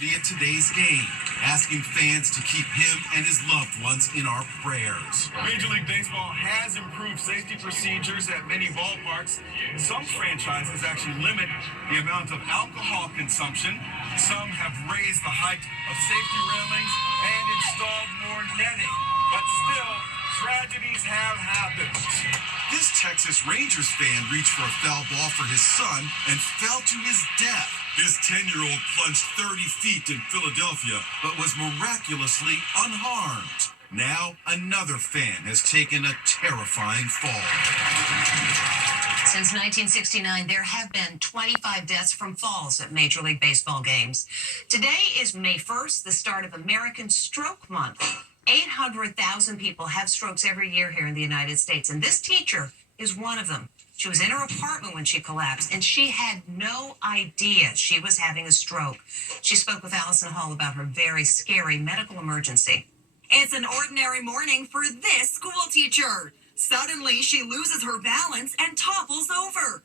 At today's game, asking fans to keep him and his loved ones in our prayers. Major League Baseball has improved safety procedures at many ballparks. Some franchises actually limit the amount of alcohol consumption. Some have raised the height of safety railings and installed more netting. But still, tragedies have happened. This Texas Rangers fan reached for a foul ball for his son and fell to his death. His 10-year-old plunged 30 feet in Philadelphia, but was miraculously unharmed. Now, another fan has taken a terrifying fall. Since 1969, there have been 25 deaths from falls at Major League Baseball games. Today is May 1st, the start of American Stroke Month. 800,000 people have strokes every year here in the United States, and this teacher is one of them. She was in her apartment when she collapsed, and she had no idea she was having a stroke. She spoke with Allison Hall about her very scary medical emergency. It's an ordinary morning for this school teacher. Suddenly, she loses her balance and topples over,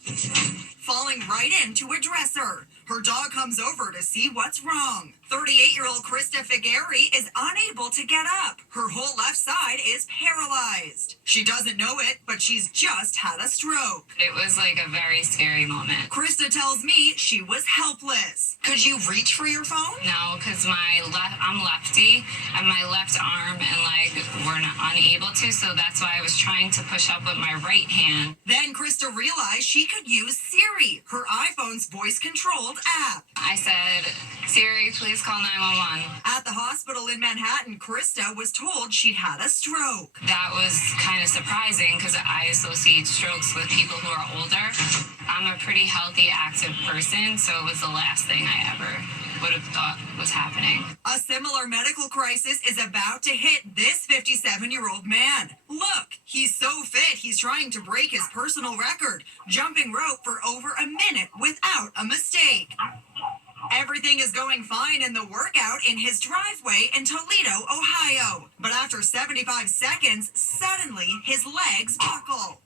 falling right into a dresser. Her dog comes over to see what's wrong. 38-year-old Krista Figueri is unable to get up. Her whole left side is paralyzed. She doesn't know it, but she's just had a stroke. It was like a very scary moment. Krista tells me she was helpless. Could you reach for your phone? No, because I'm lefty, and my left arm and leg were unable to, so that's why I was trying to push up with my right hand. Then Krista realized she could use Siri, her iPhone's voice-controlled app. I said, Siri, please call 911. At the hospital in Manhattan, Krista was told she'd had a stroke. That was kind of surprising because I associate strokes with people who are older. I'm a pretty healthy, active person, so it was the last thing I ever would have thought was happening. A similar medical crisis is about to hit this 57-year-old man. Look, he's so fit, he's trying to break his personal record, jumping rope for over a minute without a mistake. Everything is going fine in the workout in his driveway in Toledo, Ohio. But after 75 seconds, suddenly his legs buckle.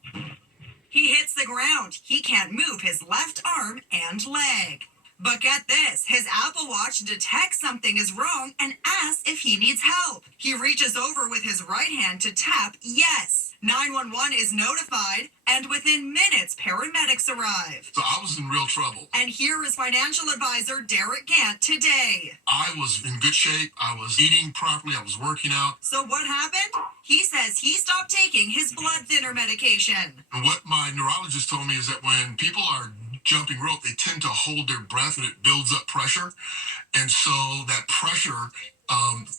He hits the ground. He can't move his left arm and leg. But get this, his Apple Watch detects something is wrong and asks if he needs help. He reaches over with his right hand to tap yes. 911 is notified, and within minutes, paramedics arrive. So I was in real trouble. And here is financial advisor Derek Gant today. I was in good shape. I was eating properly. I was working out. So what happened? He says he stopped taking his blood thinner medication. And what my neurologist told me is that when people are jumping rope, they tend to hold their breath and it builds up pressure. And so that pressure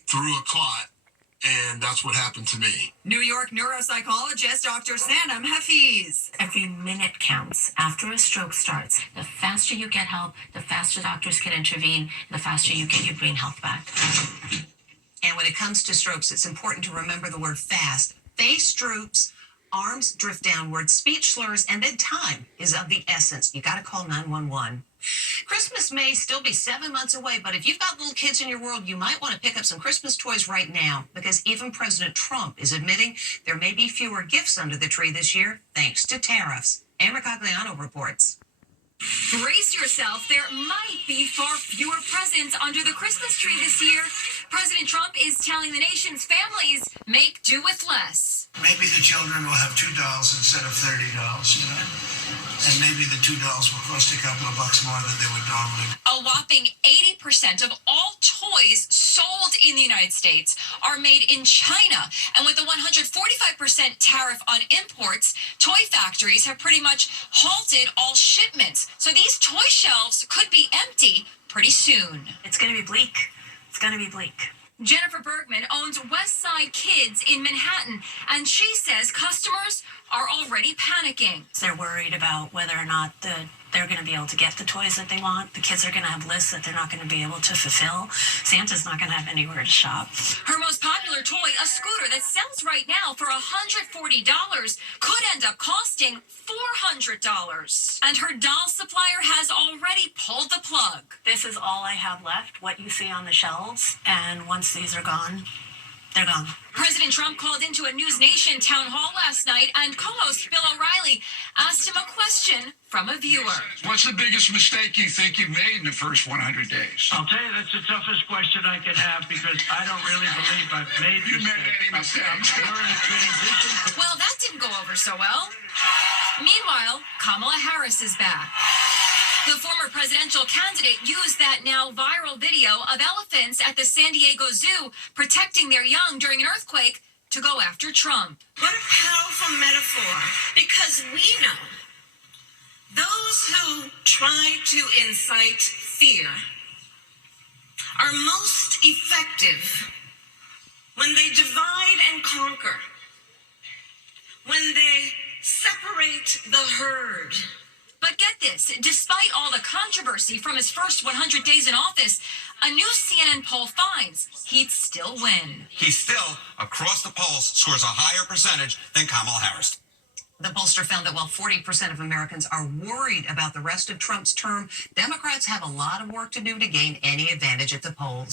threw a clot. And that's what happened to me. New York neuropsychologist Dr. Sanam Hafiz. Every minute counts. After a stroke starts, the faster you get help, the faster doctors can intervene, the faster you get your brain health back. And when it comes to strokes, it's important to remember the word fast. Face droops, arms drift downward, speech slurs, and then time is of the essence. You got to call 911. Christmas may still be 7 months away, but if you've got little kids in your world, you might want to pick up some Christmas toys right now, because even President Trump is admitting there may be fewer gifts under the tree this year thanks to tariffs. Ann Mercogliano reports. Brace yourself, there might be far fewer presents under the Christmas tree this year. President Trump is telling the nation's families, make do with less. Maybe the children will have $2 instead of $30, And maybe the $2 will cost a couple of bucks more than they would normally. A whopping 80% of all toys sold in the United States are made in China. And with the 145% tariff on imports, toy factories have pretty much halted all shipments. So these toy shelves could be empty pretty soon. It's going to be bleak. It's going to be bleak. Jennifer Bergman owns Westside Kids in Manhattan, and she says customers are already panicking. They're worried about whether or not they're going to be able to get the toys that they want. The kids are going to have lists that they're not going to be able to fulfill. Santa's not going to have anywhere to shop. Her most popular toy, a scooter that sells right now for $140, could end up costing $400. And her doll supplier has already pulled the plug. This is all I have left, what you see on the shelves. And once these are gone, They're gone. President Trump called into a News Nation town hall last night, and co-host Bill O'Reilly asked him a question from a viewer. What's the biggest mistake you think you've made in the first 100 days? I'll tell you, that's the toughest question I can have because I don't really believe I've made You made any mistakes? We're in a transition. Well, that didn't go over so well. Meanwhile, Kamala Harris is back. The former presidential candidate used that now viral video of elephants at the San Diego Zoo protecting their young during an earthquake to go after Trump. What a powerful metaphor, because we know those who try to incite fear are most effective when they divide and conquer, when they separate the herd. But get this, despite all the controversy from his first 100 days in office, a new CNN poll finds he'd still win. He still, across the polls, scores a higher percentage than Kamala Harris. The pollster found that while 40% of Americans are worried about the rest of Trump's term, Democrats have a lot of work to do to gain any advantage at the polls.